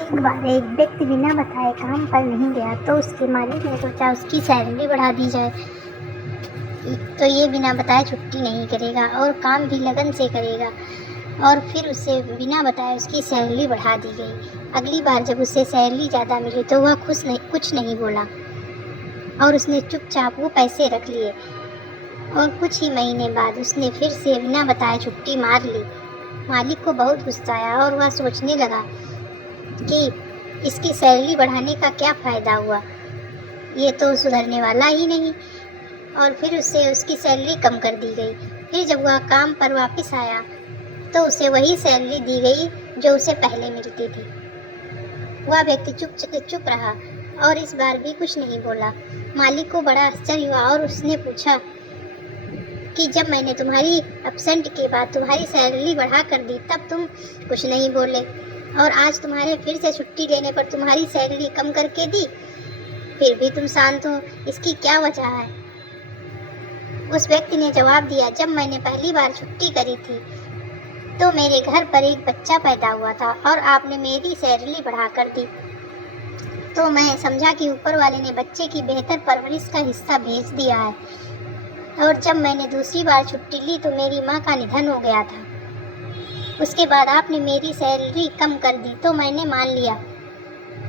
एक बार एक व्यक्ति बिना बताए काम पर नहीं गया तो उसके मालिक ने सोचा उसकी सैलरी बढ़ा दी जाए। तो ये बिना बताए छुट्टी नहीं करेगा और काम भी लगन से करेगा। और फिर उसे बिना बताए उसकी सैलरी बढ़ा दी गई। अगली बार जब उसे सैलरी ज़्यादा मिली तो वह कुछ नहीं बोला और उसने चुपचाप वो पैसे रख लिए। और कुछ ही महीने बाद उसने फिर से बिना बताए छुट्टी मार ली। मालिक को बहुत गुस्सा आया और वह सोचने लगा कि इसकी सैलरी बढ़ाने का क्या फ़ायदा हुआ, ये तो सुधरने वाला ही नहीं। और फिर उससे उसकी सैलरी कम कर दी गई। फिर जब वह काम पर वापस आया तो उसे वही सैलरी दी गई जो उसे पहले मिलती थी। वह व्यक्ति चुप रहा और इस बार भी कुछ नहीं बोला। मालिक को बड़ा आश्चर्य हुआ और उसने पूछा कि जब मैंने तुम्हारी एब्सेंट के बाद तुम्हारी सैलरी बढ़ा कर दी तब तुम कुछ नहीं बोले, और आज तुम्हारे फिर से छुट्टी लेने पर तुम्हारी सैलरी कम करके दी, फिर भी तुम शांत हो, इसकी क्या वजह है? उस व्यक्ति ने जवाब दिया, जब मैंने पहली बार छुट्टी करी थी तो मेरे घर पर एक बच्चा पैदा हुआ था और आपने मेरी सैलरी बढ़ा कर दी, तो मैं समझा कि ऊपर वाले ने बच्चे की बेहतर परवरिश का हिस्सा भेज दिया है। और जब मैंने दूसरी बार छुट्टी ली तो मेरी माँ का निधन हो गया था। उसके बाद आपने मेरी सैलरी कम कर दी तो मैंने मान लिया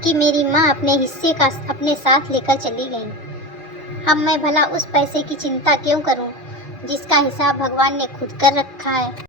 कि मेरी माँ अपने हिस्से का अपने साथ लेकर चली गई। अब मैं भला उस पैसे की चिंता क्यों करूं जिसका हिसाब भगवान ने खुद कर रखा है।